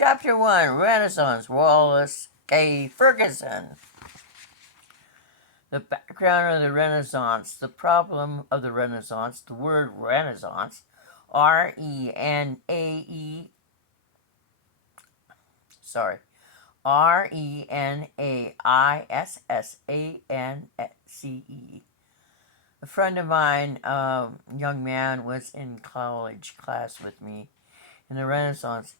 Chapter 1, Renaissance, Wallace K. Ferguson. The background of the Renaissance, the problem of the Renaissance, the word Renaissance, R-E-N-A-E, sorry, Renaissance. A friend of mine, young man, was in college class with me in the Renaissance.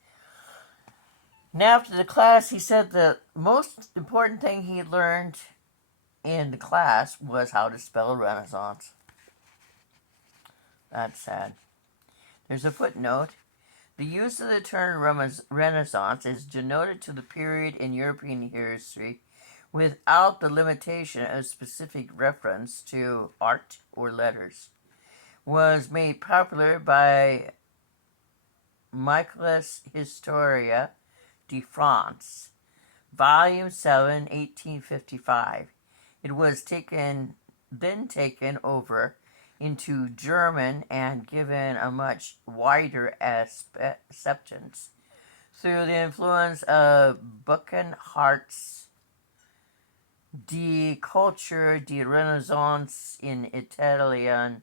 And after the class, he said the most important thing he learned in the class was how to spell Renaissance. That's sad. There's a footnote. The use of the term Renaissance is denoted to the period in European history without the limitation of specific reference to art or letters. Was made popular by Michaelis Historia de France, Volume 7, 1855. It was then taken over into German and given a much wider acceptance through the influence of Buchenhardt's Die Culture die Renaissance in Italian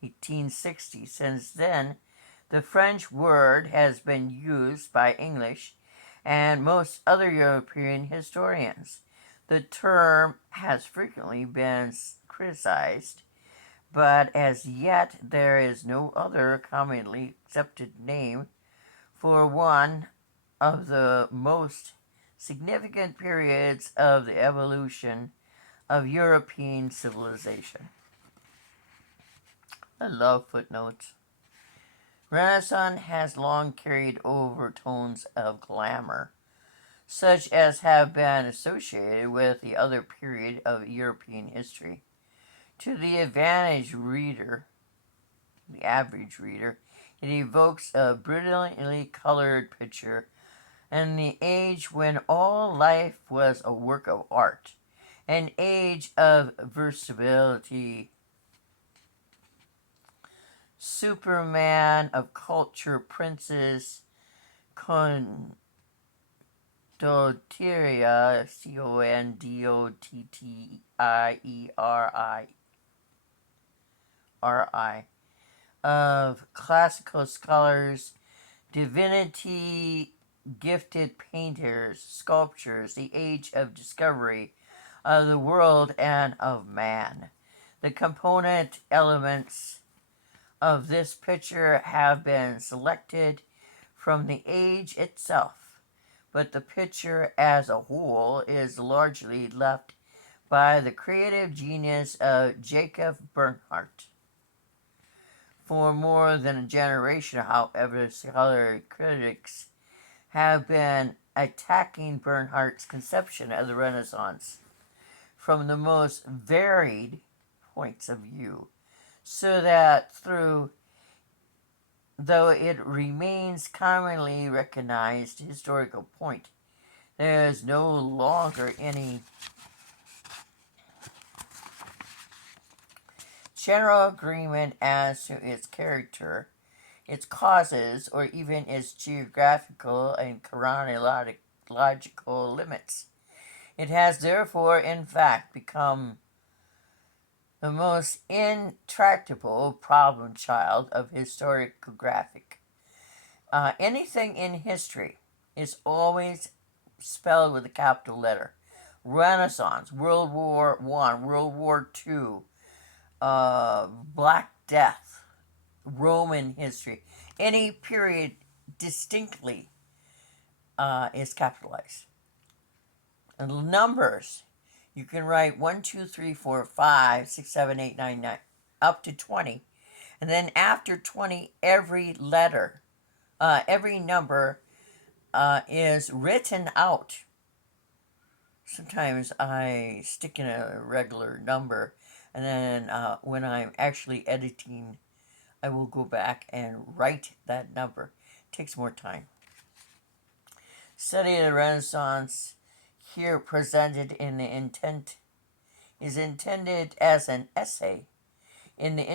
1860. Since then, the French word has been used by English and most other European historians. The term has frequently been criticized, but as yet there is no other commonly accepted name for one of the most significant periods of the evolution of European civilization. I love footnotes. Renaissance has long carried overtones of glamour, such as have been associated with the other period of European history. To the average reader, it evokes a brilliantly colored picture and the age when all life was a work of art, an age of versatility, Superman of culture, princes, condottieria, Condottierii, of classical scholars, divinity, gifted painters, sculptures, the age of discovery of the world and of man. The component elements of this picture have been selected from the age itself, but the picture as a whole is largely left by the creative genius of Jacob Bernhardt. For more than a generation, however, scholarly critics have been attacking Bernhardt's conception of the Renaissance from the most varied points of view, so that though it remains commonly recognized historical point, there is no longer any general agreement as to its character, its causes, or even its geographical and chronological limits. It has therefore, in fact, become the most intractable problem child of historiography. Anything in history is always spelled with a capital letter. Renaissance, World War I, World War II, Black Death, Roman history. Any period distinctly is capitalized. And numbers, you can write 1, 2, 3, 4, 5, 6, 7, 8, 9, 9, up to 20. And then after 20, every letter, every number is written out. Sometimes I stick in a regular number, and then when I'm actually editing, I will go back and write that number. It takes more time. Study of the Renaissance here presented is intended as an essay in the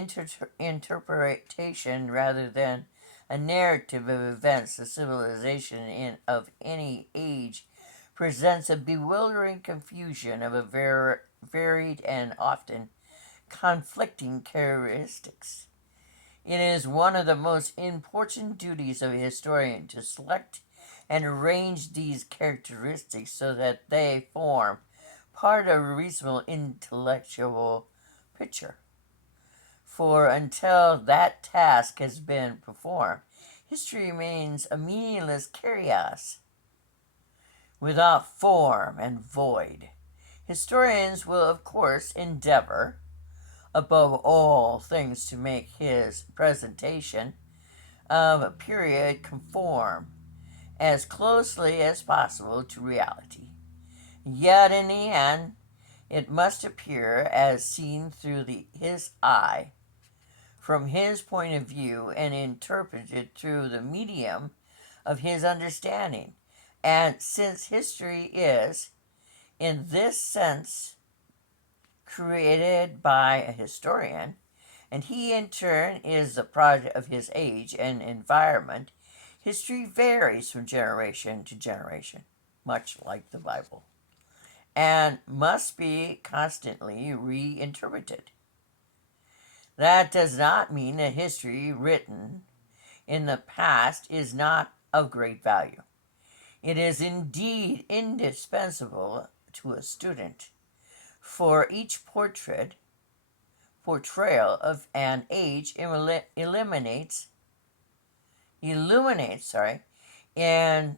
interpretation rather than A narrative of events, the civilization of any age presents a bewildering confusion of a varied and often conflicting characteristics. It is one of the most important duties of a historian to select and arrange these characteristics so that they form part of a reasonable intellectual picture. For until that task has been performed, history remains a meaningless chaos without form and void. Historians will, of course, endeavor, above all things, to make his presentation of a period conform as closely as possible to reality. Yet, in the end, it must appear as seen through his eye, from his point of view, and interpreted through the medium of his understanding. And since history is, in this sense, created by a historian, and he in turn is the product of his age and environment, history varies from generation to generation, much like the Bible, and must be constantly reinterpreted. That does not mean that history written in the past is not of great value. It is indeed indispensable to a student, for each portrayal of an age illuminates, and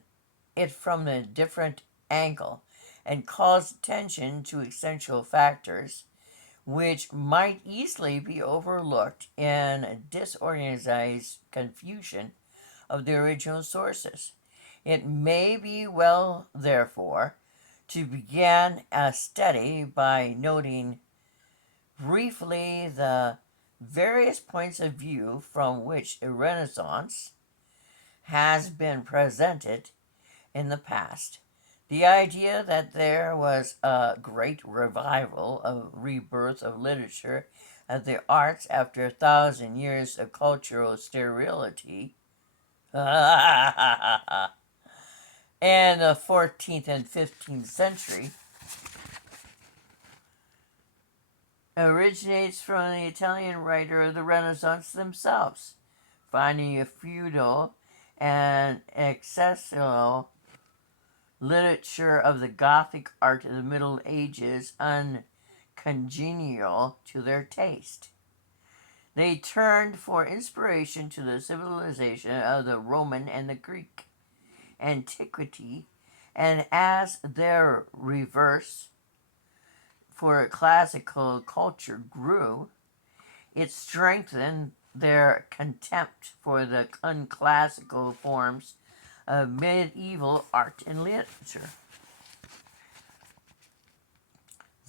it from a different angle, and calls attention to essential factors which might easily be overlooked in a disorganized confusion of the original sources. It may be well, therefore, to begin a study by noting briefly the various points of view from which a Renaissance has been presented in the past. The idea that there was a great revival, a rebirth of literature and the arts after 1,000 years of cultural sterility in the 14th and 15th century, originates from the Italian writer of the Renaissance themselves, finding a feudal and accessible literature of the Gothic art of the Middle Ages uncongenial to their taste. They turned for inspiration to the civilization of the Roman and the Greek antiquity, and as their reverse for classical culture grew, it strengthened their contempt for the unclassical forms of medieval art and literature.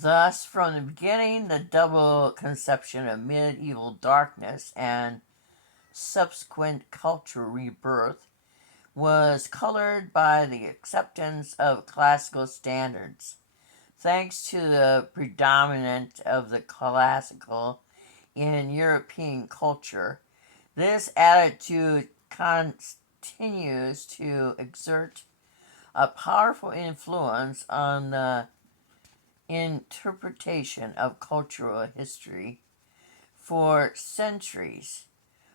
Thus, from the beginning, the double conception of medieval darkness and subsequent cultural rebirth was colored by the acceptance of classical standards. Thanks to the predominance of the classical in European culture, this attitude continues to exert a powerful influence on the interpretation of cultural history for centuries,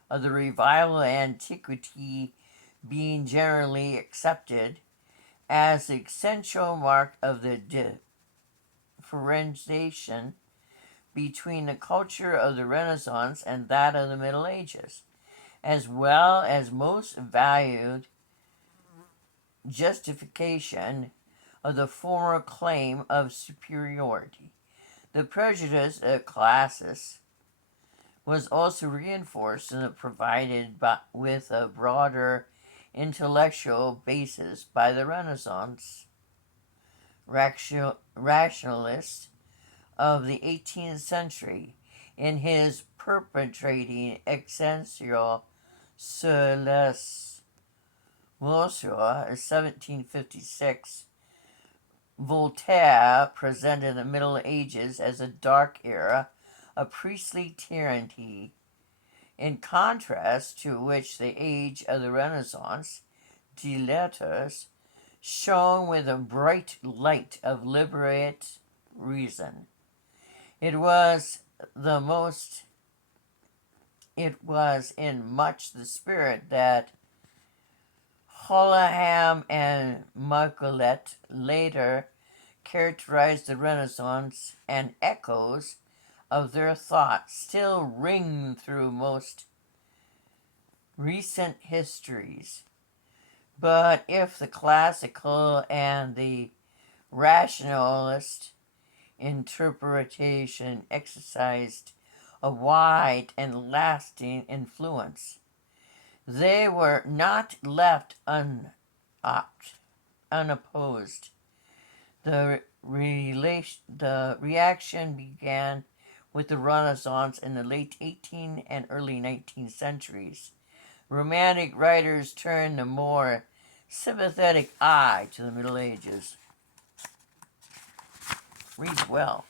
of the revival of antiquity being generally accepted as the essential mark of the differentiation between the culture of the Renaissance and that of the Middle Ages, as well as most valued justification of the former claim of superiority. The prejudice of classes was also reinforced and provided with a broader intellectual basis by the Renaissance rationalist of the 18th century in his perpetrating Essential sur les Loisirs, 1756. Voltaire presented the Middle Ages as a dark era of priestly tyranny. In contrast to which the age of the Renaissance, de letters, shone with a bright light of liberate reason. It was in much the spirit that Holleham and Michelet later characterized the Renaissance, and echoes of their thought still ring through most recent histories. But if the classical and the rationalist interpretation exercised a wide and lasting influence, they were not left unopposed. The reaction began with the Renaissance in the late 18th and early 19th centuries. Romantic writers turned a more sympathetic eye to the Middle Ages. Reads well.